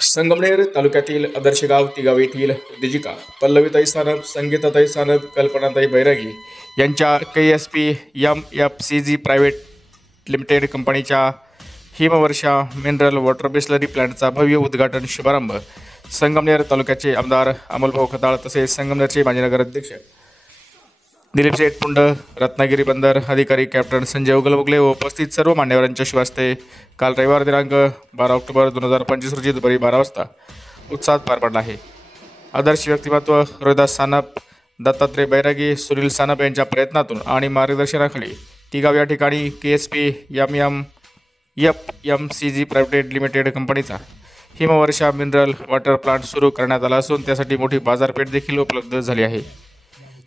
संगमनेर तालुक्यातील आदर्श गाव तिगाव येथील उद्योजिका पल्लवीताई सानप, संगीताताई सानप, कल्पनाताई बैरागी यांच्या KSP-MFCG प्रायव्हेट लिमिटेड कंपनीच्या हिमवर्षा मिनरल वॉटर बिस्लरी प्लांटचा भव्य उद्घाटन शुभारंभ संगमनेर तालुक्याचे आमदार अमोलभाऊ खताळ तसेच संगमनेरचे माजी नगराध्यक्ष दिलीप शेठ पुंड, रत्नागिरी बंदर अधिकारी कॅप्टन संजय उगलबुगले व उपस्थित सर्व मान्यवरांच्या शुभ हस्ते काल रविवार दिनांक 12 ऑक्टोबर 2025 रोजी दुपारी 12 वाजता उत्साहात पार पडला आहे। आदर्श व्यक्तिमत्व रोहिदास सानप, दत्तात्रय बैरागी, सुनील सानप यांच्या प्रयत्नातून आणि मार्गदर्शनाखाली तिगाव या ठिकाणी KSP-MFCG प्रायव्हेट लिमिटेड कंपनीचा हिमवर्षा मिनरल वॉटर प्लांट सुरू करण्यात आला असून त्यासाठी मोठी बाजारपेठ देखील उपलब्ध झाली आहे।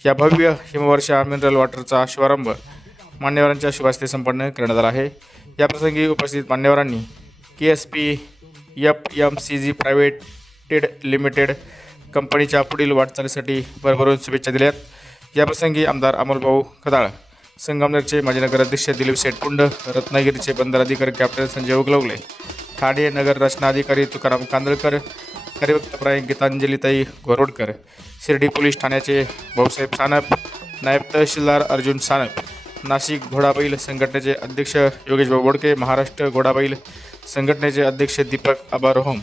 या भव्य हिमवर्षा मिनरल वॉटरचा शुभारंभ मान्यवरांच्या शुभ हस्ते संपन्न करण्यात आला आहे। या प्रसंगी उपस्थित मान्यवरांनी KSP-MFCG प्रायव्हेट लिमिटेड कंपनीच्या पुढील वाटचालीसाठी भरभरून शुभेच्छा दिल्यात। या प्रसंगी आमदार अमोलभाऊ खताळ, संगमनेरचे माजी नगराध्यक्ष दिलीप शेठ पुंड, रत्नागिरीचे बंदर अधिकारी कॅप्टन संजय उगलबुगले, ठाणे नगर रचना अधिकारी तुकाराम कांदळकर, हरिभक्तप्राय गीतांजलीताई गोरोडकर, शिर्डी पोलीस ठाण्याचे भाऊसाहेब सानप, नायब तहसीलदार अर्जुन सानप, नाशिक घोडाबैल संघटनेचे अध्यक्ष योगेश भाऊ बोडके, महाराष्ट्र घोडाबैल संघटनेचे अध्यक्ष दीपक आबारोहम,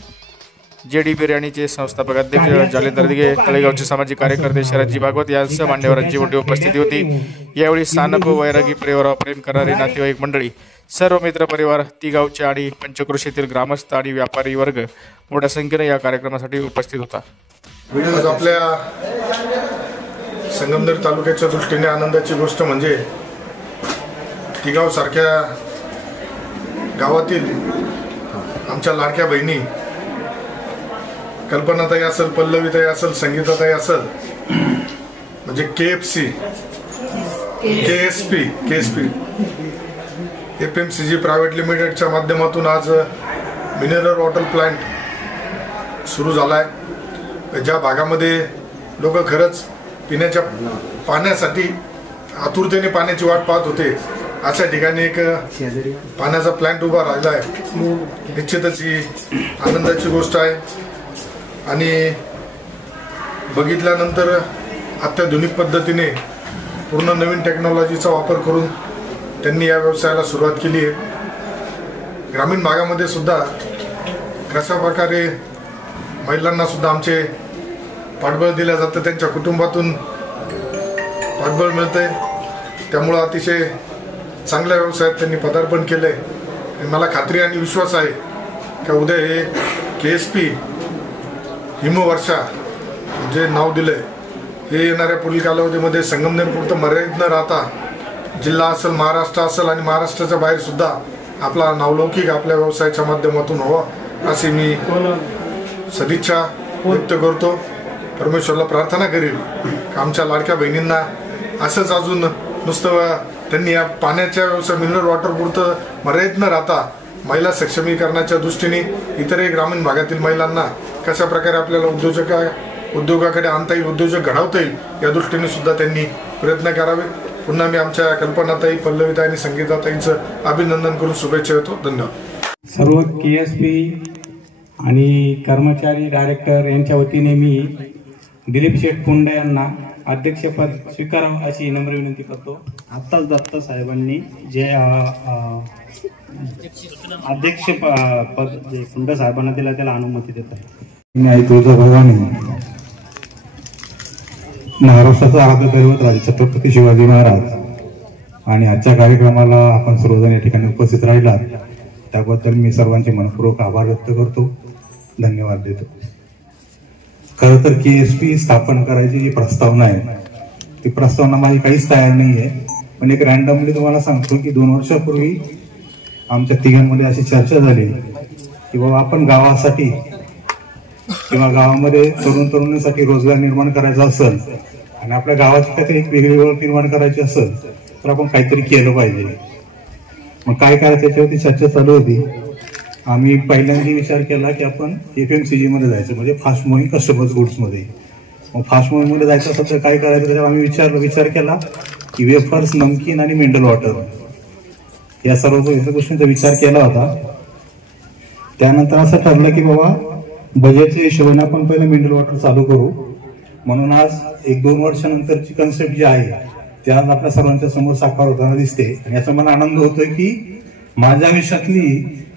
JD बिर्याणीचे संस्थापक अध्यक्ष जालेंदर दिघे, तळेगावचे सामाजिक कार्यकर्ते शरदजी भागवत यांसह मान्यवरांची मोठी उपस्थिती होती। यावेळी सानप वैरागी परिवारावर प्रेम करणारी नातेवाईक मंडळी, सर्व मित्र परिवार, तिगावचे आणि पंचक्रोशीतील ग्रामस्थ आणि व्यापारी वर्ग मोठ्या संख्येने या कार्यक्रमासाठी उपस्थित होता। आज आपल्या संगमनेर तालुक्याच्या दृष्टीने आनंदाची गोष्ट म्हणजे तिगाव सारख्या गावातील आमच्या लाडक्या बहिणी कल्पनाताई असेल, पल्लवीताई असेल, संगीताताई असेल, म्हणजे KSP FMCG प्रायव्हेट लिमिटेडच्या माध्यमातून आज मिनरल वॉटर प्लांट सुरू झाला आहे। ज्या भागामध्ये लोक खरंच पिण्याच्या पाण्यासाठी आतुरतेने पाण्याची वाट पाहत होते, अशा ठिकाणी एक पाण्याचा प्लांट उभा राहिला आहे। निश्चितच ही आनंदाची गोष्ट आहे आणि बघितल्यानंतर अत्याधुनिक पद्धतीने पूर्ण नवीन टेक्नॉलॉजीचा वापर करून त्यांनी या व्यवसायाला सुरुवात केली आहे। ग्रामीण भागामध्ये सुद्धा कशा प्रकारे महिलांना सुद्धा आमचे पाठबळ दिलं जातं, त्यांच्या कुटुंबातून पाठबळ मिळतंय, त्यामुळं अतिशय चांगल्या व्यवसायात त्यांनी पदार्पण केलं आहे। मला खात्री आणि विश्वास आहे की उद्या हे KSP हिमवर्षा जे नाव दिलं आहे हे येणाऱ्या पुढील कालावधीमध्ये संगमनेरपुरतं मर्यादित न राहता जिल्हा असेल, महाराष्ट्र असेल आणि महाराष्ट्राच्या बाहेर सुद्धा आपला नावलौकिक आपल्या व्यवसायाच्या माध्यमातून व्हावा अशी मी सदिच्छा व्यक्त करतो। परमेश्वरला प्रार्थना करेल की आमच्या लाडक्या बहिणींना असंच अजून नुसतं त्यांनी या पाण्याच्या व्यवसाय मिनरल वॉटर पुरतं मर्यादित न राहता महिला सक्षमीकरणाच्या दृष्टीने इतरही ग्रामीण भागातील महिलांना कशा प्रकारे आपल्याला उद्योगाकडे आणता येईल, उद्योजक घडवता येईल या दृष्टीने सुद्धा त्यांनी प्रयत्न करावे। पुन्हा मी आमच्या कल्पनाताई, पल्लवीताई आणि संगीताताईंचं अभिनंदन करून शुभेच्छा देतो। धन्यवाद। सर्व KSP आणि कर्मचारी डायरेक्टर यांच्या वतीने मी दिलीप शेठ पुंड यांना अध्यक्षपद स्वीकारावं अशी नम्र विनंती करतो। आत्ताच दत्ता साहेबांनी जे अध्यक्ष पद जे पुंड साहेबांना दिला त्याला अनुमती देत आहे। आई तुळजाभवानी महाराष्ट्राचा आराध्य दैवत राजे छत्रपती शिवाजी महाराज आणि आजच्या कार्यक्रमाला आपण सर्वजण या ठिकाणी उपस्थित राहिलात त्याबद्दल मी सर्वांचे मनपूर्वक आभार व्यक्त करतो, धन्यवाद देतो। खरं तर KSP स्थापन करायची जी प्रस्तावना आहे ती प्रस्तावना माझी काहीच तयार नाही आहे, पण एक रॅन्डमली तुम्हाला सांगतो की 2 वर्षापूर्वी आमच्या तिघांमध्ये अशी चर्चा झाली की बाबा आपण गावासाठी किंवा गावामध्ये तरुणांसाठी रोजगार निर्माण करायचा असेल आणि आपल्या गावाची काहीतरी एक वेगळी ओळख निर्माण करायची असेल तर आपण काहीतरी केलं पाहिजे। मग काय करायचं त्याच्यावरती चर्चा चालू होती। आम्ही पहिल्यांदा विचार केला की आपण FMCG मध्ये जायचं, म्हणजे फास्ट मूव्हिंग कस्टमर्स गुड्स मध्ये। मग फास्ट मूव्हिंग मध्ये जायचं असेल तर काय करायचं, त्याच्यावर आम्ही विचार केला की वेफर्स, नमकीन आणि मिनरल वॉटर या सर्व गोष्टींचा विचार केला होता। त्यानंतर असं ठरलं की बाबा बजेटच्या हिशोबाने आपण पहिलं मिनरल वॉटर चालू करू. म्हणून आज 1-2 वर्षानंतरची कन्सेप्ट जी आहे ती आज आपल्या सर्वांच्या समोर साकार होताना दिसते. आणि याचा मला आनंद होतोय की माझ्या आयुष्यातली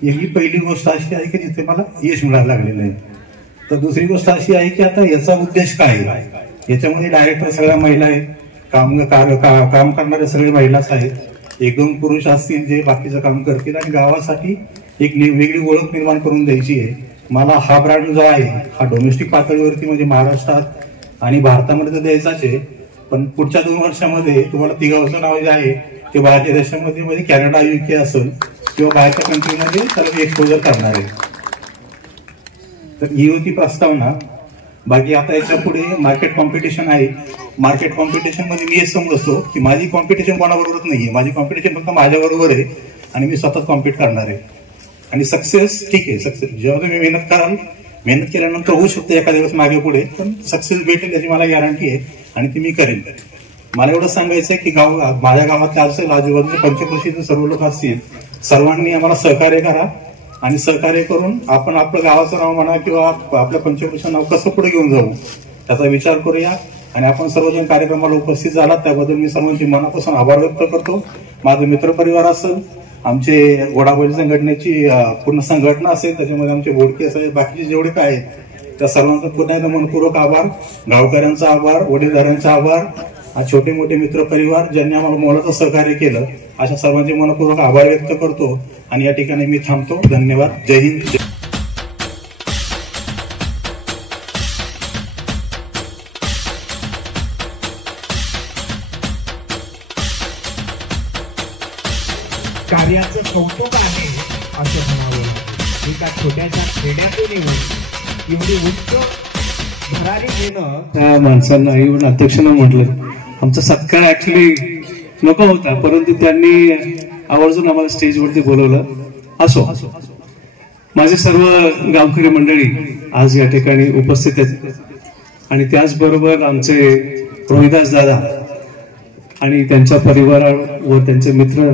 ही पहिली गोष्ट अशी आहे की जिथे मला यश मिळायला लागलेलं आहे. तर दुसरी गोष्ट अशी आहे की आता याचा उद्देश काय आहे. याच्यामध्ये डायरेक्टर सगळ्या महिला आहेत, काम करणाऱ्या सगळे महिलाच आहेत, 1-2 पुरुष असतील जे बाकीचं काम करतील आणि गावासाठी एक वेगळी ओळख निर्माण करून द्यायची आहे. मला हा ब्रँड जो आहे हा डोमेस्टिक पातळीवरती म्हणजे महाराष्ट्रात आणि भारतामध्ये तर द्यायचाच आहे, पण पुढच्या 2 वर्षामध्ये तुम्हाला तिघावचं नाव जे आहे ते बाहेरच्या देशांमध्ये म्हणजे कॅनडा, UK असेल किंवा बाहेरच्या कंट्रीमध्ये त्याला एक्सपोजर करणार आहे. तर ही होती प्रस्तावना. बाकी आता याच्या पुढे मार्केट कॉम्पिटिशन आहे. मार्केट कॉम्पिटिशन मध्ये मी हे समजतो की माझी कॉम्पिटिशन कोणाबरोबरच नाहीये, माझी कॉम्पिटिशन फक्त माझ्याबरोबर आहे आणि मी स्वतः कॉम्पिट करणार आहे. आणि सक्सेस ठीक आहे, सक्सेस जेव्हा तुम्ही मेहनत कराल, मेहनत केल्यानंतर होऊ शकते एखाद्या दिवस मागे पुढे, पण सक्सेस भेटेल याची मला गॅरंटी आहे आणि ती मी करेन. मला एवढं सांगायचं आहे की माझ्या गावातले असेल, आजूबाजूचे पंचक्रोशीचे सर्व लोक असतील, सर्वांनी आम्हाला सहकार्य करा आणि सहकार्य करून आपण आपलं गावाचं नाव म्हणा किंवा आपल्या पंचक्रोशीचं नाव कसं पुढे घेऊन जाऊ त्याचा विचार करूया. आणि आपण सर्वजण कार्यक्रमाला उपस्थित झालात त्याबद्दल मी सर्वांची मनापासून आभार व्यक्त करतो. माझं मित्रपरिवार असेल, आमचे घोडाबैल संघटनेची पूर्ण संघटना असेल, त्याच्यामध्ये आमचे बोडके असेल, बाकीचे जेवढे काय आहेत त्या सर्वांचा पुन्हा एकदा मनपूर्वक आभार. गावकऱ्यांचा आभार, वडीलधाऱ्यांचा आभार, छोटे मोठे मित्रपरिवार ज्यांनी आम्हाला मोलाचं सहकार्य केलं, अशा सर्वांचे मनपूर्वक आभार व्यक्त करतो आणि या ठिकाणी मी थांबतो. धन्यवाद. जय हिंद. कार्याचं कौतुक आहे असं म्हणावं लागेल. एका छोट्याशा खेड्यातून येऊन एवढी उच्च भरारी घेणं. त्या माणसांना येऊन अध्यक्षांना म्हटलं आमचा सत्कार ऍक्च्युली नको होता, परंतु त्यांनी आवर्जून आम्हाला स्टेजवरती बोलवलं. असो, माझे सर्व गावकरी मंडळी आज या ठिकाणी उपस्थित आहेत आणि त्याचबरोबर आमचे रोहिदास दादा आणि त्यांच्या परिवारावर त्यांचे मित्र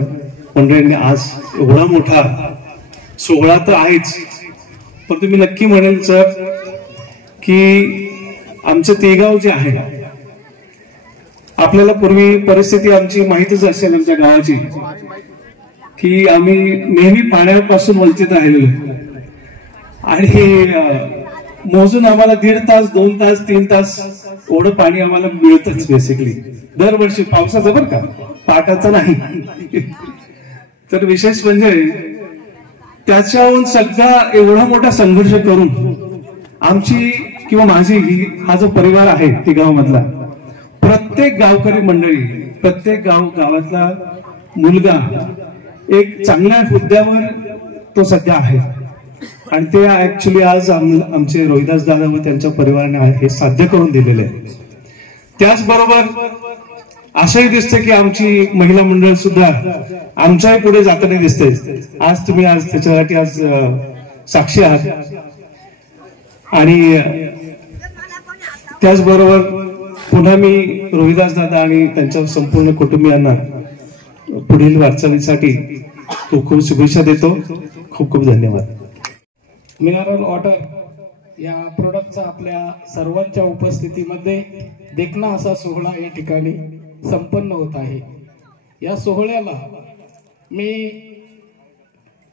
मंडळींनी आज एवढा मोठा सोहळा तर आहेच, पण तुम्ही नक्की म्हणेल सर की आमचं तेगाव जे आहे, आपल्याला पूर्वी परिस्थिती आमची माहितच असेल आमच्या गावाची की आम्ही नेहमी पाण्यापासून वंचित राहिलेलो आणि मोजून आम्हाला 1.5 तास 2 तास 3 तास एवढं पाणी आम्हाला मिळतच बेसिकली दरवर्षी, पावसाचं बरं का, पाटाचं नाही. तर विशेष म्हणजे त्याच्याहून सगळा एवढा मोठा संघर्ष करून आमची किंवा माझी हा जो परिवार आहे तिगावमधला प्रत्येक गावकरी मंडळी, प्रत्येक गावातला मुलगा एक चांगल्या हुद्द्यावर तो सध्या आहे आणि ते ऍक्च्युली आज आमचे रोहिदास दादा व त्यांच्या परिवाराने हे साध्य करून दिलेले आहे. त्याचबरोबर असंही दिसतं की आमची महिला मंडळ सुद्धा आमच्याही पुढे जाताना दिसते. आज तुम्ही आज त्याच्यासाठी आज साक्षी आहात. आणि त्याचबरोबर पुन्हा मी रोहिदास दादा आणि त्यांच्या संपूर्ण कुटुंबियांना पुढील वाटचालीसाठी खूप खूप शुभेच्छा देतो. खूप खूप धन्यवाद. मिनरल वॉटर या प्रोडक्टचा आपल्या सर्वांच्या उपस्थितीमध्ये देखणा असा सोहळा या ठिकाणी संपन्न होत आहे. या सोहळ्याला मी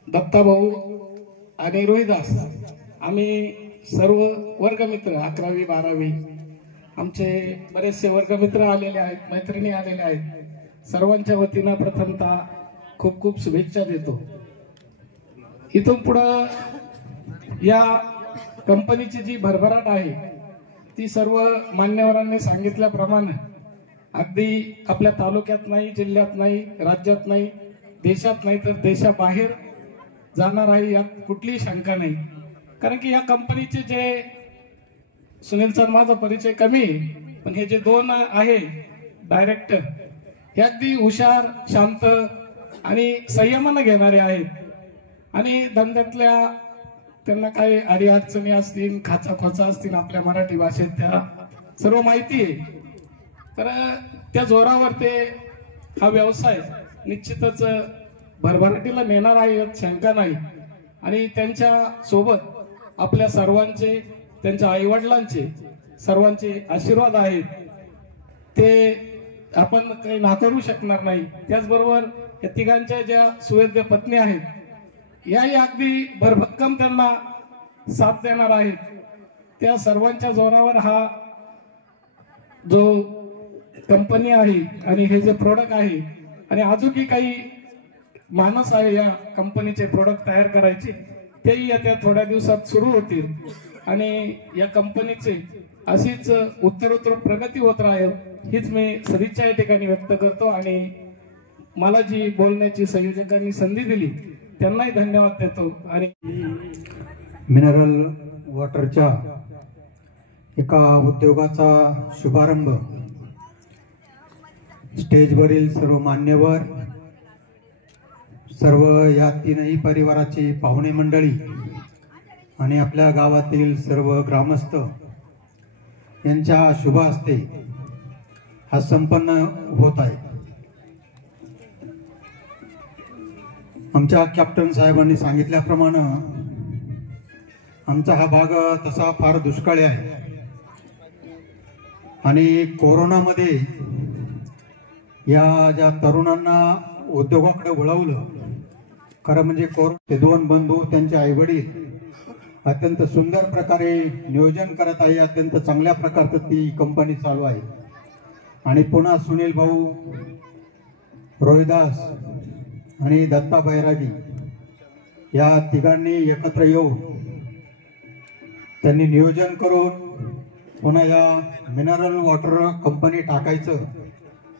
दत्ताभाऊ आणि रोहिदास आम्ही सर्व वर्गमित्र 11वी 12वी आमचे बरेचसे वर्गमित्र आलेले आहेत, मैत्रिणी आलेल्या आहेत, सर्वांच्या वतीनं प्रथमतः खूप खूप शुभेच्छा देतो. इथून पुढं या कंपनीची जी भरभराट आहे ती सर्व मान्यवरांनी सांगितल्याप्रमाणे अगदी आपल्या तालुक्यात नाही, जिल्ह्यात नाही, राज्यात नाही, देशात नाही तर देशाबाहेर जाणार आहे यात कुठलीही शंका नाही. कारण की या कंपनीचे जे सुनील सर, माझा परिचय कमी पण हे जे 2 आहे डायरेक्टर हे अगदी हुशार, शांत आणि संयमानं घेणारे आहेत आणि धंद्यातल्या त्यांना काही अडीअडचणी असतील, खाचाखोचा असतील आपल्या मराठी भाषेत त्या सर्व माहिती आहे. तर त्या जोरावर ते हा व्यवसाय निश्चितच भरभराटीला नेणार आहे यात शंका नाही. आणि त्यांच्या सोबत आपल्या सर्वांचे, त्यांच्या आईवडिलांचे सर्वांचे आशीर्वाद आहेत ते आपण काही नाकारू शकणार नाही. त्याचबरोबर या तिघांच्या ज्या सुवेद्य पत्नी आहेत याही अगदी भरभक्कम त्यांना साथ देणार आहेत. त्या सर्वांच्या जोरावर हा जो कंपनी आहे आणि हे जे प्रोडक्ट आहे आणि अजूनही काही मानस आहे या कंपनीचे प्रोडक्ट तयार करायचे, तेही येत्या थोड्या दिवसात सुरू होतील आणि या कंपनीचे अशीच उत्तरोत्तर प्रगती होत राहील हीच मी सदिच्छा या ठिकाणी व्यक्त करतो. आणि मला जी बोलण्याची संयोजकांनी संधी दिली त्यांनाही धन्यवाद देतो. आणि मिनरल वॉटरच्या एका उद्योगाचा शुभारंभ स्टेजवरील सर्व मान्यवर, सर्व या तीनही परिवाराची पाहुणे मंडळी आणि आपल्या गावातील सर्व ग्रामस्थ यांच्या शुभ हस्ते हा संपन्न होत आहे. आमच्या कॅप्टन साहेबांनी सांगितल्याप्रमाणे आमचा हा भाग तसा फार दुष्काळी आहे आणि कोरोनामध्ये या ज्या तरुणांना उद्योगाकडे वळवलं, खरं म्हणजे ते दोन बंधू त्यांचे आईवडील अत्यंत सुंदर प्रकारे नियोजन करत आहे. अत्यंत चांगल्या प्रकारचं ती कंपनी चालू आहे. आणि पुन्हा सुनील भाऊ, रोहिदास आणि दत्ता बैरागी या तिघांनी एकत्र येऊन त्यांनी नियोजन करून पुन्हा या मिनरल वॉटर कंपनी टाकायचं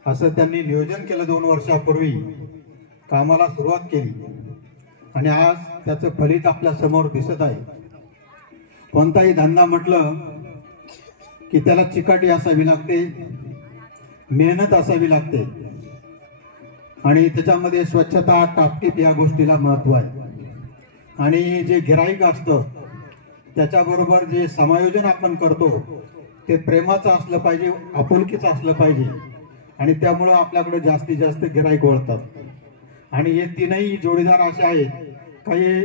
असं त्यांनी नियोजन केलं. 2 वर्षापूर्वी कामाला सुरुवात केली आणि आज त्याचं फलित आपल्या समोर दिसत आहे. कोणताही धंदा म्हटलं की त्याला चिकाटी असावी लागते, मेहनत असावी लागते आणि त्याच्यामध्ये स्वच्छता, टापटीप या गोष्टीला महत्व आहे. आणि जे गिराईक असतं त्याच्याबरोबर जे समायोजन आपण करतो ते प्रेमाचं असलं पाहिजे, आपुलकीचं असलं पाहिजे आणि त्यामुळं आपल्याकडे जास्तीत जास्त गिराईक वळतात. आणि हे तीनही जोडीदार असे आहेत. काही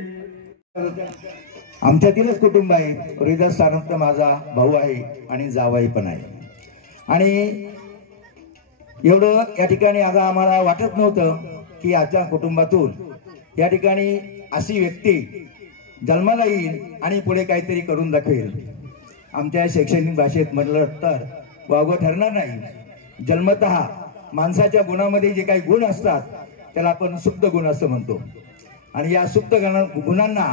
आमच्यातीलच कुटुंब आहे. रोहिदास सारंग माझा भाऊ आहे आणि जावाई पण आहे. आणि एवढं या ठिकाणी आता आम्हाला वाटत नव्हतं की आजच्या कुटुंबातून या ठिकाणी अशी व्यक्ती जन्माला येईल आणि पुढे काहीतरी करून दाखवेल. आमच्या शैक्षणिक भाषेत म्हटलं तर वावगं ठरणार नाही. जन्मतः माणसाच्या गुणामध्ये जे काही गुण असतात त्याला आपण सुप्त गुण असं म्हणतो आणि या सुप्त गुणांना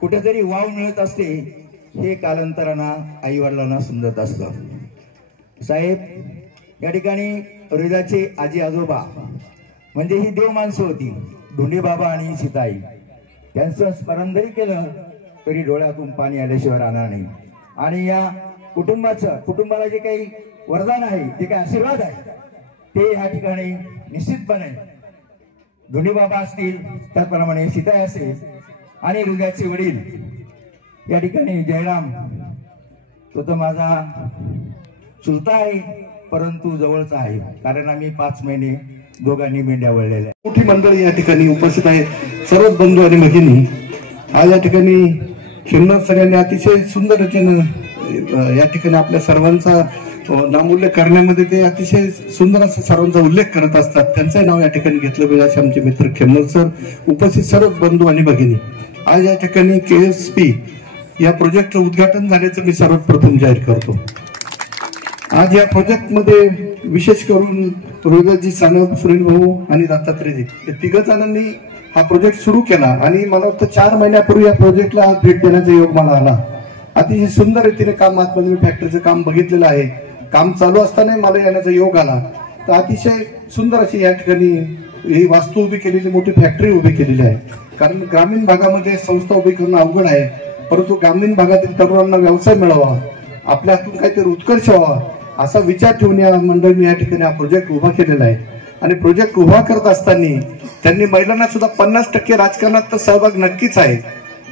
कुठेतरी वाव मिळत असते. हे कालांतरानं आई वडिलांना समजत असतं. साहेब, या ठिकाणी रोहिदाचे आजी आजोबा म्हणजे ही देव माणसं होती. धोंडे बाबा आणि सीताई त्यांचं स्मरण जरी केलं तरी डोळ्यातून पाणी आल्याशिवाय राहणार नाही. आणि या कुटुंबाला जे काही वरदान आहे, जे काही आशीर्वाद आहे ते या ठिकाणी निश्चितपणे धोंडे बाबा असतील, त्याचप्रमाणे सीताई असेल आणि रोहिदाचे वडील या ठिकाणी जयराम, तो तर माझा चुलता आहे परंतु जवळचा आहे, कारण आम्ही 5 महिने दोघांनी मेंढ्या वळलेल्या. मोठी मंडळी या ठिकाणी उपस्थित आहेत. सर्वच बंधू आणि भगिनी आज या ठिकाणी शिवनाथ सर यांनी अतिशय सुंदर रीतीने या ठिकाणी आपल्या सर्वांचा नामोल्लेख करण्यामध्ये ते अतिशय सुंदर असं सर्वांचा उल्लेख करत असतात. त्यांचं नाव या ठिकाणी घेतलं पाहिजे असे आमचे मित्र खेमनर सर, उपस्थित सर्वच बंधू आणि भगिनी. आज या ठिकाणी KSP या प्रोजेक्टचं उद्घाटन झाल्याचं मी सर्वात प्रथम जाहीर करतो. आज या प्रोजेक्टमध्ये विशेष करून रोहिदासजी सानप, सुनील भाऊ आणि दत्तात्रेयजी या 3 जणांनी हा प्रोजेक्ट सुरू केला आणि मला वाटतं 4 महिन्यापूर्वी या प्रोजेक्टला भेट देण्याचा योग मला आला. अतिशय सुंदर रीतीने काम, आतमध्ये मी फॅक्टरीचं काम बघितलेलं आहे. काम चालू असताना मला येण्याचा योग आला. तर अतिशय सुंदर अशी या ठिकाणी ही वास्तू उभी केलेली, मोठी फॅक्टरी उभी केलेली आहे. कारण ग्रामीण भागामध्ये संस्था उभी करणं अवघड आहे, परंतु ग्रामीण भागातील तरुणांना व्यवसाय मिळावा, आपल्या हातून काहीतरी उत्कर्ष व्हावा असा विचार ठेवून या मंडळींनी या ठिकाणी हा प्रोजेक्ट उभा केलेला आहे. आणि प्रोजेक्ट उभा करत असताना त्यांनी महिलांना सुद्धा 50% राजकारणात तर सहभाग नक्कीच आहे,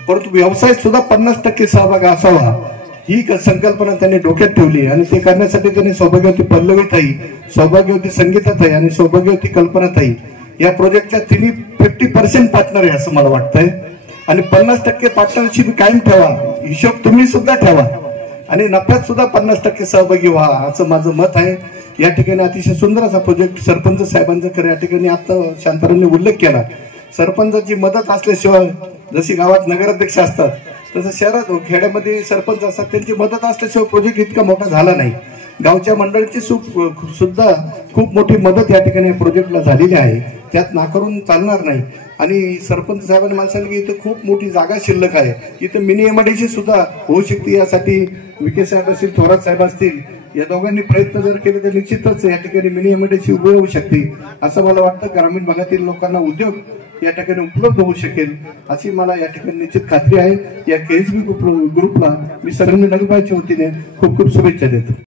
परंतु व्यवसायात सुद्धा 50% सहभाग असावा ही संकल्पना त्यांनी डोक्यात ठेवली. आणि ते करण्यासाठी त्यांनी सौभाग्यवती पल्लवीताई, सौभाग्यवती संगीताताई आणि सौभाग्यवती कल्पनाताई या प्रोजेक्टच्या 50% पार्टनर आहे असं मला वाटतंय. आणि 50% पार्टनरशिप कायम ठेवा, हिशोब तुम्ही सुद्धा ठेवा आणि नफ्यात सुद्धा 50% सहभागी व्हा, असं माझं मत आहे. या ठिकाणी अतिशय सुंदर असा प्रोजेक्ट सरपंच साहेबांचा या ठिकाणी आता शांतारांनी उल्लेख केला. सरपंचाची मदत असल्याशिवाय, जशी गावात नगराध्यक्ष असतात तसं शहरात खेड्यामध्ये सरपंच असतात, त्यांची मदत असल्याशिवाय प्रोजेक्ट इतका मोठा झाला नाही. गावच्या मंडळीची सुद्धा खूप मोठी मदत या ठिकाणी प्रोजेक्टला झालेली आहे, त्यात नाकारून चालणार नाही. आणि सरपंच साहेबांनी मला सांगितलं की इथं खूप मोठी जागा शिल्लक आहे, इथं मिनी एमआयडीसी सुद्धा होऊ शकते. यासाठी विखे साहेब असतील, थोरात साहेब असतील, या दोघांनी प्रयत्न जर केले तर निश्चितच या ठिकाणी मिनी एमआयडीसी उभी होऊ शकते, असं मला वाटतं. ग्रामीण भागातील लोकांना उद्योग या ठिकाणी उपलब्ध होऊ शकेल अशी मला या ठिकाणी निश्चित खात्री आहे. या केएसबी ग्रुपला मी सर्व नगरपालिकेच्या वतीने खूप खूप शुभेच्छा देतो.